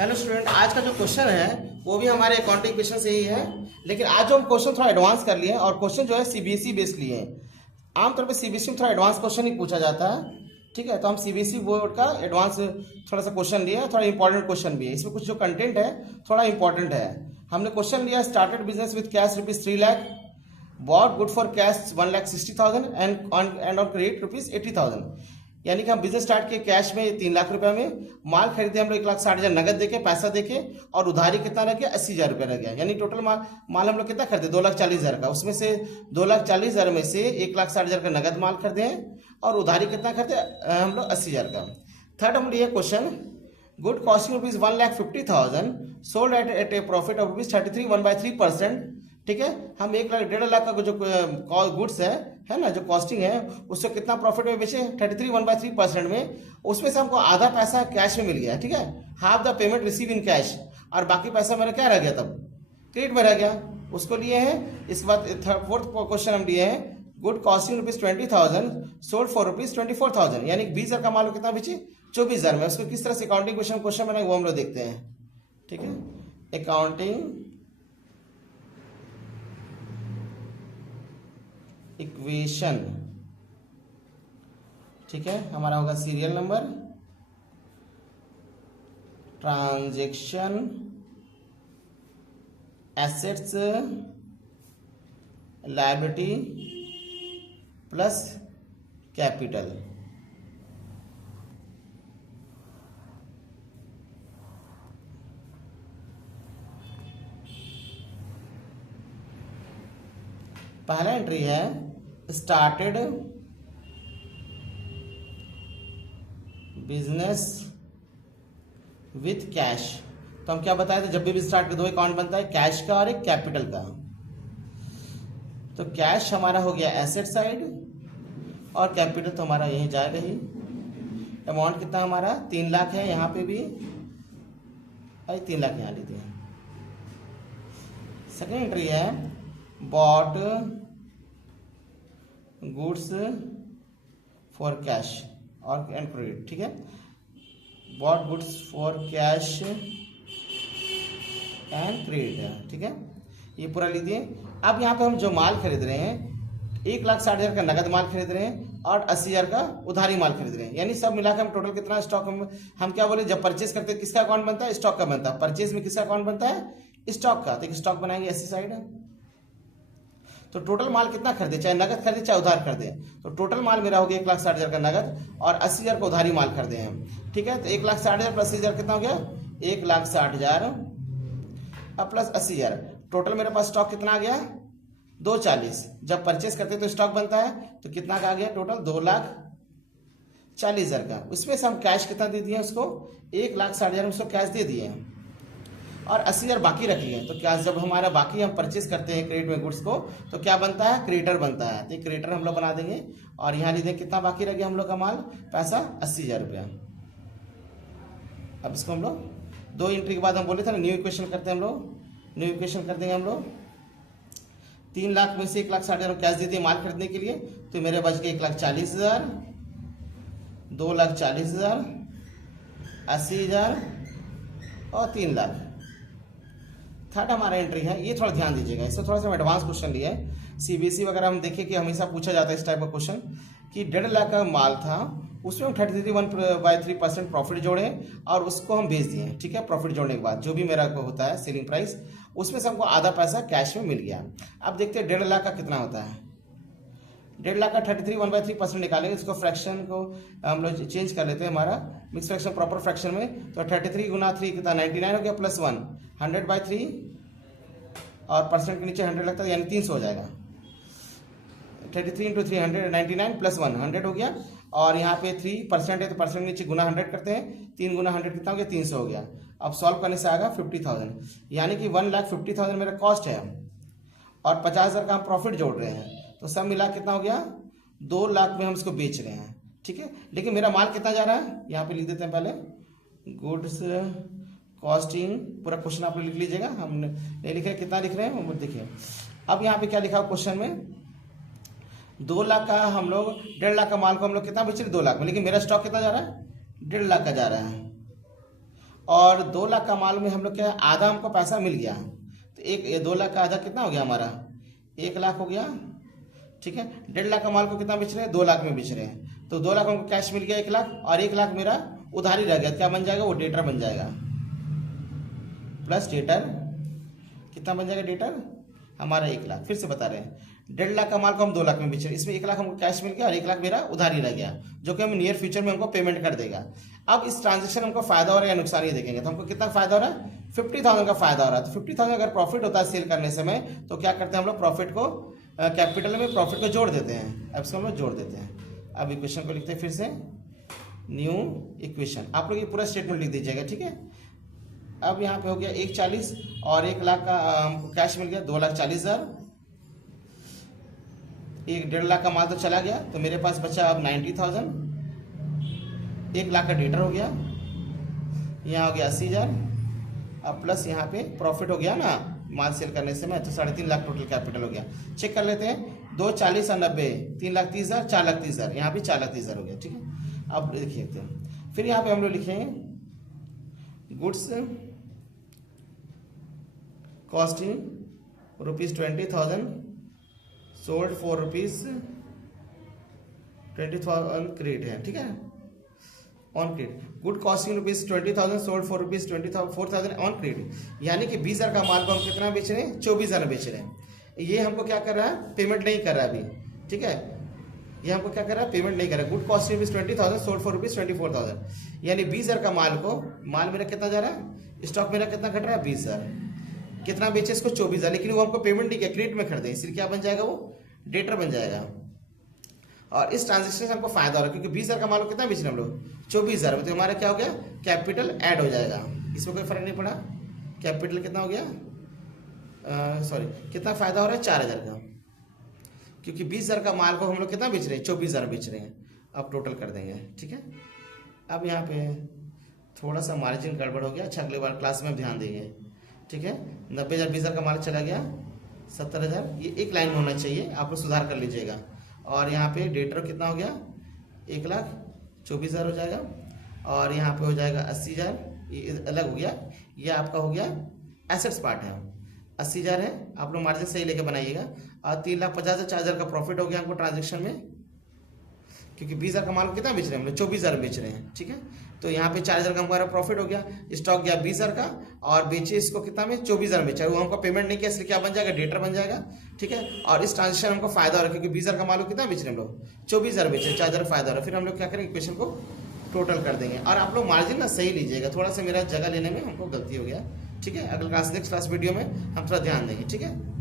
Hello student, आज का जो क्वेश्चन है वो भी हमारे अकाउंटिंग क्वेश्चन से ही है, लेकिन आज जो हम क्वेश्चन थोड़ा एडवांस कर लिए हैं और क्वेश्चन जो है सीबीएसई बेस्ड लिए हैं। आमतौर पे सीबीएसई में थोड़ा एडवांस क्वेश्चन ही पूछा जाता है, ठीक है। तो हम सीबीएसई बोर्ड का एडवांस थोड़ा सा क्वेश्चन लिए, थोड़ा इंपॉर्टेंट क्वेश्चन भी है। इसमें कुछ जो कंटेंट है थोड़ा इंपॉर्टेंट है। हमने क्वेश्चन लिया, started business with cash ₹3 lakh, bought good for cash 1,60,000 and on credit ₹80,000। यानी कि हम बिजनेस स्टार्ट किए कैश में 3 लाख रुपए में, माल खरीदे हम लोग 1,60,000 नगद देके, पैसा देके, और उधारी कितना रह गया 80,000 रुपये रह गया। यानी टोटल माल हम लोग कितना खरीदे 2,40,000 का। उसमें से 2,40,000 में से 1,60,000 का नगद माल खरीदे हैं और उधारी कितना खरीदे हम लोग 80,000 का। थर्ड हम लिए question, good costing ₹1,50,000 sold at A profit of ₹33 1/3%। ठीक है, हम 1,00,000 का जो गुड्स है ना, जो कॉस्टिंग है उससे कितना प्रॉफिट में बेचे 33 1/3% में। उसमें से हमको आधा पैसा कैश में मिल गया, ठीक है, half the payment receive in cash, और बाकी पैसा मेरा क्या रह गया तब क्रेडिट में रह गया, उसको लिए हैं। इसके बाद फोर्थ क्वेश्चन हम लिए हैं, गुड कॉस्टिंग ₹20,000 सोल्ड फॉर ₹24,000। यानी 20,000 का माल कितना बेचे 24,000 में। उसको किस तरह से अकाउंटिंग क्वेश्चन बनाए वो हम लोग देखते हैं, ठीक है। अकाउंटिंग इक्वेशन, ठीक है, हमारा होगा serial number, transaction, assets, liability plus capital. पहला एंट्री है स्टार्टेड बिजनेस विथ कैश। तो हम क्या बताए थे, जब भी स्टार्ट के दो अकाउंट बनता है, कैश का और एक कैपिटल का। तो कैश हमारा हो गया एसेट साइड और कैपिटल तो हमारा यहीं जाएगा ही। अमाउंट कितना हमारा 3 लाख है, यहाँ पे भी 3 लाख यहाँ लेते हैं। सेकेंड एंट्री है बॉट गुड्स फॉर कैश और एंड क्रेडिट, ठीक है, bought goods for cash and credit, ठीक है, ये पूरा लीजिए। अब यहाँ पे हम जो माल खरीद रहे हैं 1,60,000 का नगद माल खरीद रहे हैं और 80,000 का उधारी माल खरीद रहे हैं। यानी सब मिलाकर हम टोटल कितना स्टॉक हम क्या बोले, जब परचेज करते हैं किसका अकाउंट बनता है, स्टॉक का बनता है। परचेज में किसका अकाउंट बनता है, स्टॉक का। तो स्टॉक बनाएंगे ऐसी साइड है। तो टोटल माल कितना खरीदे, चाहे नगद खरीदे चाहे उधार खरीदे, तो टोटल माल मेरा हो गया 1,60,000 का नगद और 80,000 का उधारी माल खरीदे हैं, ठीक है। तो 1,60,000 प्लस 80,000 कितना हो गया 1,60,000 अब प्लस 80,000, टोटल मेरे पास स्टॉक कितना आ गया 240। जब परचेस करते तो स्टॉक बनता है तो कितना का आ गया टोटल 2,40,000 का। उसमें से हम कैश कितना दे दिए उसको 1,60,000 उसको कैश दे दिए हैं और 80,000 बाकी रख लिए। तो क्या जब हमारा बाकी हम परचेस करते हैं क्रेडिट में गुड्स को तो क्या बनता है क्रेडिटर बनता है। तो क्रेडिटर हम लोग बना देंगे और यहाँ लिख देंगे कितना बाकी रह गया हम लोग का माल पैसा 80,000 रुपया। अब इसको हम लोग 2 एंट्री के बाद हम बोले थे ना न्यू इक्वेशन करते हैं हम लोग, न्यू इक्वेशन कर देंगे हम लोग। 3 लाख में से 1,60,000 कैश दे दिए माल खरीदने के लिए, तो मेरे बच गए 1,40,000, 2,40,000, 80,000 और 3 लाख। थर्ड हमारा एंट्री है, ये थोड़ा ध्यान दीजिएगा, इससे थोड़ा सा एडवांस क्वेश्चन लिया है। सीबीएसई वगैरह हम देखें कि हमेशा पूछा जाता है इस टाइप का क्वेश्चन कि 1.5 लाख का माल था, उसमें हम 33 1/3% प्रॉफिट जोड़े और उसको हम बेच दिए, ठीक है। प्रॉफिट जोड़ने के बाद जो भी मेरा को होता है सेलिंग प्राइस, उसमें से हमको आधा पैसा कैश में मिल गया। अब देखते हैं 1.5 लाख का कितना होता है। 1.5 लाख का 33 1/3% निकालेंगे, इसको फ्रैक्शन को हम लोग चेंज कर लेते हैं हमारा मिक्स फ्रैक्शन प्रॉपर फ्रैक्शन में। तो 33 गुना 3 कितना 99 हो गया प्लस 1 100/3 और परसेंट के नीचे 100 लगता है यानी 300 हो जाएगा। 33 × 3 199 प्लस 1 100 हो गया और यहाँ पे 3% है तो परसेंट नीचे गुना 100 करते हैं, 3 गुना 100 कितना हो गया 300 हो गया। अब सॉल्व करने से आएगा 50,000, यानी कि 1,50,000 मेरा कॉस्ट है और 50,000 का हम प्रॉफिट जोड़ रहे हैं, तो सब मिला कितना हो गया 2 लाख में हम इसको बेच रहे हैं, ठीक है। लेकिन मेरा माल कितना जा रहा है यहाँ पे लिख देते हैं पहले, गुड्स कॉस्टिंग पूरा क्वेश्चन आप लिख लीजिएगा, हमने नहीं लिखे कितना लिख रहे हैं देखिए। अब यहाँ पे क्या लिखा क्वेश्चन में 2 लाख का हम लोग 1.5 लाख का माल को हम लोग कितना बेच रहे 2 लाख में, लेकिन मेरा स्टॉक कितना जा रहा है 1.5 लाख का जा रहा है और 2 लाख का माल में हम लोग क्या आधा हमको पैसा मिल गया, तो ये 2 लाख का आधा कितना हो गया हमारा 1 लाख हो गया, ठीक है। 1.5 लाख का माल को कितना बेच रहे हैं 2 लाख में बेच रहे हैं, तो 2 लाख हमको कैश मिल गया 1 लाख, और 1 लाख मेरा उधारी रह गया, क्या बन जाएगा वो डेटर बन जाएगा, प्लस डेटर कितना बन जाएगा डेटर हमारा 1 लाख। फिर से बता रहे हैं 1.5 लाख का माल को हम 2 लाख में बेच रहे हैं, इसमें 1 लाख हमको कैश मिल गया और 1 लाख मेरा उधारी रह गया, जो कि हम नियर फ्यूचर में हमको पेमेंट कर देगा। अब इस ट्रांजेक्शन हमको फायदा हो रहा है या नुकसान ही देखेंगे। तो हमको कितना फायदा हो रहा है 50,000 का फायदा हो रहा है। तो 50,000 अगर प्रॉफिट होता है सेल करने समय, तो क्या करते हैं हम लोग प्रॉफिट को कैपिटल में प्रॉफिट को जोड़ देते हैं, अब इसको हम लोग जोड़ देते हैं। अब इक्वेशन को लिखते हैं फिर से, न्यू इक्वेशन, आप लोग ये पूरा स्टेटमेंट लिख दीजिएगा, ठीक है। अब यहाँ पे हो गया 140 और 1 लाख का कैश मिल गया 2,40,000, 1.5 लाख का माल तो चला गया, तो मेरे पास बचा अब 90,000, 1 लाख का डेटर हो गया, यहाँ हो गया 80,000, अब प्लस यहाँ पे प्रॉफिट हो गया ना माल सेल करने से मैं, तो 3.5 लाख टोटल कैपिटल हो गया। चेक कर लेते हैं 2, 40 और 90, 3,30,000, 4,30,000, यहाँ भी 4,30,000 हो गया, ठीक है। अब देखिए फिर यहाँ पे हम लोग लिखेंगे goods costing ₹20,000 sold for ₹20,000 credit है, ठीक है, on credit. Good costing ₹20,000 sold for ₹4,000 on credit, यानी कि 20,000 का माल को हम कितना बेच रहे हैं 24,000 बेच रहे हैं। ये हमको क्या कर रहा है पेमेंट नहीं कर रहा है अभी, ठीक है, ये हमको क्या कर रहा है पेमेंट नहीं कर रहा है। गुड कॉस्टिंग ₹20,000 सोल्ड फॉर ₹24,000, यानी 20,000 का माल को, माल मेरा कितना जा रहा है, स्टॉक मेरा कितना घट रहा है 20,000, कितना बेचे इसको 24,000, लेकिन वो हमको पेमेंट नहीं किया, क्रेडिट में खरीदे, इसलिए क्या बन जाएगा वो डेटर बन जाएगा। और इस ट्रांजेक्शन से हमको फायदा हो रहा है, क्योंकि 20,000 का माल कितना बेच रहे हैं हम लोग 24,000 में, तो हमारा क्या हो गया कैपिटल ऐड हो जाएगा, इसमें कोई फर्क नहीं पड़ा। कैपिटल कितना हो गया, सॉरी कितना फायदा हो रहा है 4,000 का, क्योंकि 20,000 का माल को हम लोग कितना बेच रहे हैं 24,000 बेच रहे हैं। अब टोटल कर देंगे, ठीक है। अब यहाँ पे थोड़ा सा मार्जिन गड़बड़ हो गया, अच्छा अगले बार क्लास में ध्यान देंगे, ठीक है। 90,000 20,000 का माल चला गया 70,000, ये एक लाइन में होना चाहिए, आप लोग सुधार कर लीजिएगा। और यहाँ पे डेटर कितना हो गया 1,24,000 हो जाएगा, और यहाँ पे हो जाएगा 80,000, ये अलग हो गया, ये आपका हो गया एसेट्स पार्ट है, 80,000 है, आप लोग मार्जिन सही लेके बनाइएगा। और 3,50,000 4,000 का प्रॉफिट हो गया हमको ट्रांजेक्शन में, क्योंकि 20,000 का माल को कितना बेच रहे हैं हम लोग 24,000 बेच रहे हैं, ठीक है। तो यहाँ पे 4,000 का हमारा प्रॉफिट हो गया, स्टॉक गया 20,000 का और बेचे इसको कितना में 24,000 बेचा, वो हमको पेमेंट नहीं किया, इसलिए क्या बन जाएगा डेटर बन जाएगा, ठीक है। और इस ट्रांजेक्शन हमको फायदा हो रहा है, क्योंकि 20,000 का माल को कितना बेच रहे हैं हम लोग 24,000 बेचे, 4,000 फायदा हो रहा है। फिर हम लोग क्या करेंगे इक्वेशन को टोटल कर देंगे, और आप लोग मार्जिन ना सही लीजिएगा, थोड़ा सा मेरा जगह लेने में हमको गलती हो गया, ठीक है। अगले क्लास नेक्स्ट क्लास वीडियो में हम थोड़ा ध्यान देंगे, ठीक है।